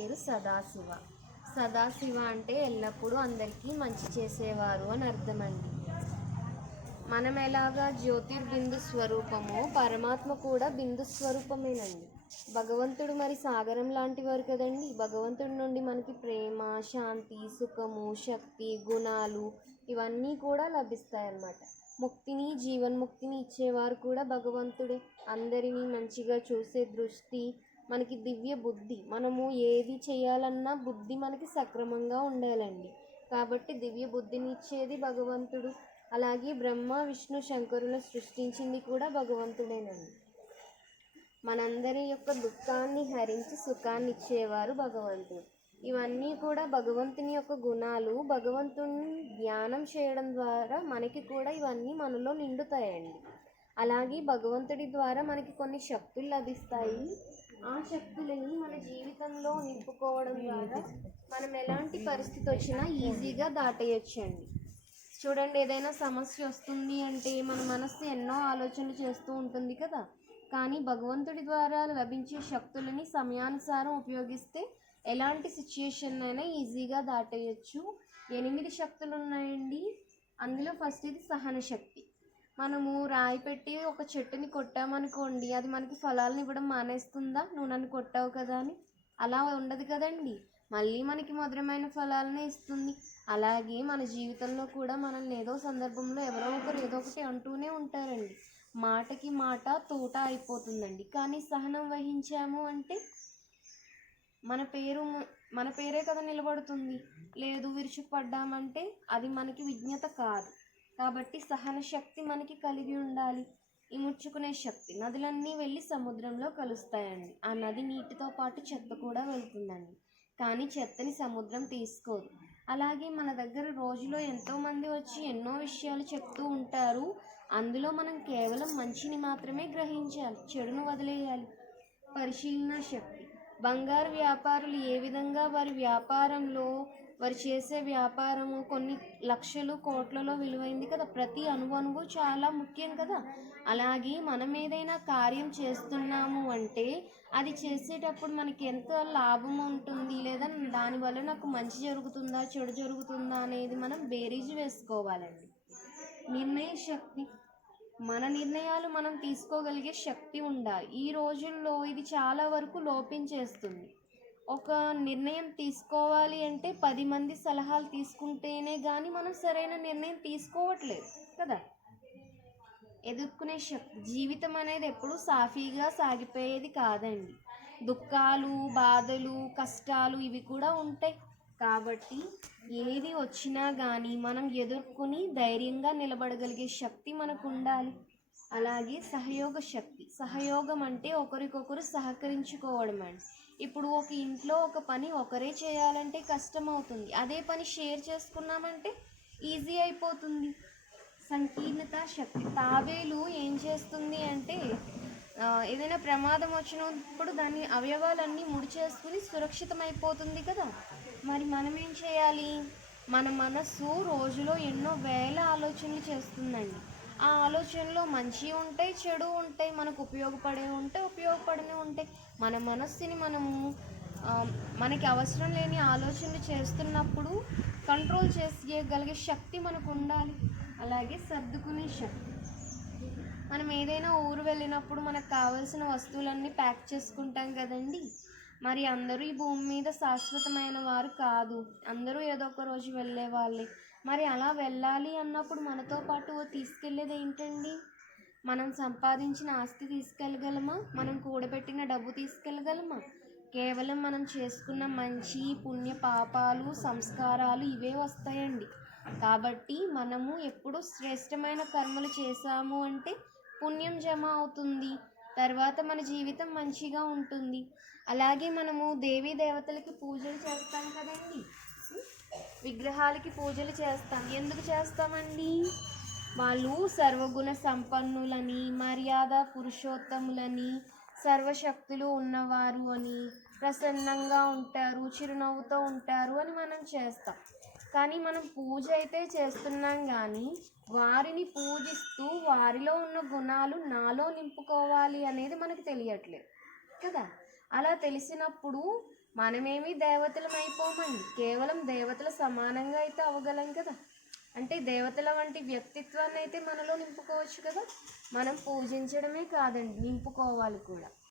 పేరు సదాశివ. సదాశివ అంటే ఎల్లప్పుడూ అందరికీ మంచి చేసేవారు అని అర్థమండి. మనం ఎలాగా జ్యోతిర్బిందు స్వరూపమో పరమాత్మ కూడా బిందు స్వరూపమేనండి. భగవంతుడు మరి సాగరం లాంటి వారు కదండి. భగవంతుడి నుండి మనకి ప్రేమ శాంతి సుఖము శక్తి గుణాలు ఇవన్నీ కూడా లభిస్తాయన్నమాట. ముక్తిని జీవన్ముక్తిని ఇచ్చేవారు కూడా భగవంతుడే. అందరినీ మంచిగా చూసే దృష్టి మనకి దివ్య బుద్ధి. మనము ఏది చేయాలన్నా బుద్ధి మనకి సక్రమంగా ఉండాలండి. కాబట్టి దివ్య బుద్ధిని ఇచ్చేది భగవంతుడు. అలాగే బ్రహ్మ విష్ణు శంకరులు సృష్టించింది కూడా భగవంతుడేనండి. మనందరి యొక్క దుఃఖాన్ని హరించి సుఖాన్ని ఇచ్చేవారు భగవంతుడు. ఇవన్నీ కూడా భగవంతుని యొక్క గుణాలు భగవంతుని ధ్యానం చేయడం ద్వారా మనకి కూడా ఇవన్నీ మనలో నిండుతాయండి. అలాగే భగవంతుడి ద్వారా మనకి కొన్ని శక్తులు లభిస్తాయి. ఆ శక్తులని మన జీవితంలో నింపుకోవడం ద్వారా మనం ఎలాంటి పరిస్థితి వచ్చినా ఈజీగా దాటేయచ్చండి. చూడండి ఏదైనా సమస్య వస్తుంది అంటే మన మనస్సు ఎన్నో ఆలోచనలు చేస్తూ ఉంటుంది కదా. కానీ భగవంతుడి ద్వారా లభించే శక్తులని సమయానుసారం ఉపయోగిస్తే ఎలాంటి సిచ్యుయేషన్ అయినా ఈజీగా దాటేయచ్చు. ఎనిమిది శక్తులు ఉన్నాయండి. అందులో ఫస్ట్ ఇది సహన శక్తి మనము రాయి పెట్టి ఒక చెట్టుని కొట్టామనుకోండి అది మనకి ఫలాలను ఇవ్వడం మానేస్తుందా? నువ్వు నన్ను కొట్టావు కదా అని. అలా ఉండదు కదండి. మళ్ళీ మనకి మధురమైన ఫలాలనే ఇస్తుంది. అలాగే మన జీవితంలో కూడా మనల్ని ఏదో సందర్భంలో ఎవరో ఒకరు ఏదో ఒకటి అంటూనే ఉంటారండి. మాటకి మాట తోట అయిపోతుందండి. కానీ సహనం వహించాము అంటే మన పేరు మన పేరే కదా నిలబడుతుంది. లేదు విరుచుకుపడ్డామంటే అది మనకి విజ్ఞత కాదు. కాబట్టి సహన శక్తి మనకి కలిగి ఉండాలి. ఇముడ్చుకునే శక్తి నదులన్నీ వెళ్ళి సముద్రంలో కలుస్తాయండి. ఆ నది నీటితో పాటు చెత్త కూడా వెళ్తుందండి. కానీ చెత్తని సముద్రం తీసుకోదు. అలాగే మన దగ్గర రోజులో ఎంతోమంది వచ్చి ఎన్నో విషయాలు చెప్తూ ఉంటారు. అందులో మనం కేవలం మంచిని మాత్రమే గ్రహించాలి. చెడును వదిలేయాలి. పరిశీలన శక్తి. బంగారు వ్యాపారులు ఏ విధంగా వారి వ్యాపారంలో వారు చేసే వ్యాపారము కొన్ని లక్షలు కోట్లలో విలువైంది కదా. ప్రతి అణువణువు చాలా ముఖ్యం కదా. అలాగే మనం ఏదైనా కార్యం చేస్తున్నాము అంటే అది చేసేటప్పుడు మనకి ఎంత లాభం ఉంటుంది లేదా దానివల్ల నాకు మంచి జరుగుతుందా చెడు జరుగుతుందా అనేది మనం బేరీజు వేసుకోవాలండి. నిర్ణయ శక్తి. మన నిర్ణయాలు మనం తీసుకోగలిగే శక్తి ఉండాలి. ఈ రోజుల్లో ఇది చాలా వరకు లోపించేస్తుంది. ఒక నిర్ణయం తీసుకోవాలి అంటే పది మంది సలహాలు తీసుకుంటేనే కానీ మనం సరైన నిర్ణయం తీసుకోవట్లేదు కదా? ఎదుర్కొనే శక్తి జీవితం అనేది ఎప్పుడు సాఫీగా సాగిపోయేది కాదండి. దుఃఖాలు బాధలు కష్టాలు ఇవి కూడా ఉంటాయి. కాబట్టి ఏది వచ్చినా కానీ మనం ఎదుర్కొని ధైర్యంగా నిలబడగలిగే శక్తి మనకు ఉండాలి అలాగే సహయోగ శక్తి. సహయోగం అంటే ఒకరికొకరు సహకరించుకోవడం అండి ఇప్పుడు ఒక ఇంట్లో ఒక పని ఒకరే చేయాలంటే కష్టం అవుతుంది అదే పని షేర్ చేసుకున్నామంటే ఈజీ అయిపోతుంది. సంకీర్ణత శక్తి. తాబేలు ఏం చేస్తుంది అంటే ఏదైనా ప్రమాదం వచ్చినప్పుడు దాని అవయవాలన్నీ ముడిచేసుకుని సురక్షితమైపోతుంది కదా. మరి మనం ఏం చేయాలి? మన మనస్సు రోజులో ఎన్నో వేల ఆలోచనలు చేస్తుందండి. ఆ ఆలోచనలో మంచి ఉంటాయి చెడు ఉంటాయి మనకు ఉపయోగపడే ఉంటాయి ఉపయోగపడని ఉంటాయి. మన మనస్సుని మనము మనకి అవసరం లేని ఆలోచనలు చేస్తున్నప్పుడు కంట్రోల్ చేయగలిగే శక్తి మనకు ఉండాలి. అలాగే సర్దుకునే శక్తి. మనం ఏదైనా ఊరు వెళ్ళినప్పుడు మనకు కావాల్సిన వస్తువులన్నీ ప్యాక్ చేసుకుంటాం కదండి. మరి అందరూ ఈ భూమి మీద శాశ్వతమైన వారు కాదు. అందరూ ఏదో ఒక రోజు వెళ్ళే వాళ్ళే మరి అలా వెళ్ళాలి అన్నప్పుడు మనతో పాటు తీసుకెళ్ళేది ఏంటండి? మనం సంపాదించిన ఆస్తి తీసుకెళ్ళగలమా? మనం కూడబెట్టిన డబ్బు తీసుకెళ్ళగలమా? కేవలం మనం చేసుకున్న మంచి పుణ్య పాపాలు సంస్కారాలు ఇవే వస్తాయండి. కాబట్టి మనము ఎప్పుడు శ్రేష్టమైన కర్మలు చేశాము అంటే పుణ్యం జమ అవుతుంది. తర్వాత మన జీవితం మంచిగా ఉంటుంది. అలాగే మనము దేవీ దేవతలకి పూజలు చేస్తాం కదండి. విగ్రహాలకి పూజలు చేస్తాం. ఎందుకు చేస్తామండి? వాళ్ళు సర్వగుణ సంపన్నులని మర్యాద పురుషోత్తములని సర్వశక్తులు ఉన్నవారు అని ప్రసన్నంగా ఉంటారు చిరునవ్వుతో ఉంటారు అని మనం చేస్తాం. కానీ మనం పూజ అయితే చేస్తున్నాం కానీ వారిని పూజిస్తూ వారిలో ఉన్న గుణాలు నాలో నింపుకోవాలి అనేది మనకు తెలియట్లేదు. కదా? అలా తెలిసినప్పుడు మనమేమి దేవతలం అయిపోమండి. కేవలం దేవతల సమానంగా అయితే అవ్వగలం కదా? అంటే దేవతల వంటి వ్యక్తిత్వాన్ని అయితే మనలో నింపుకోవచ్చు కదా? మనం పూజించడమే కాదండి నింపుకోవాలి కూడా.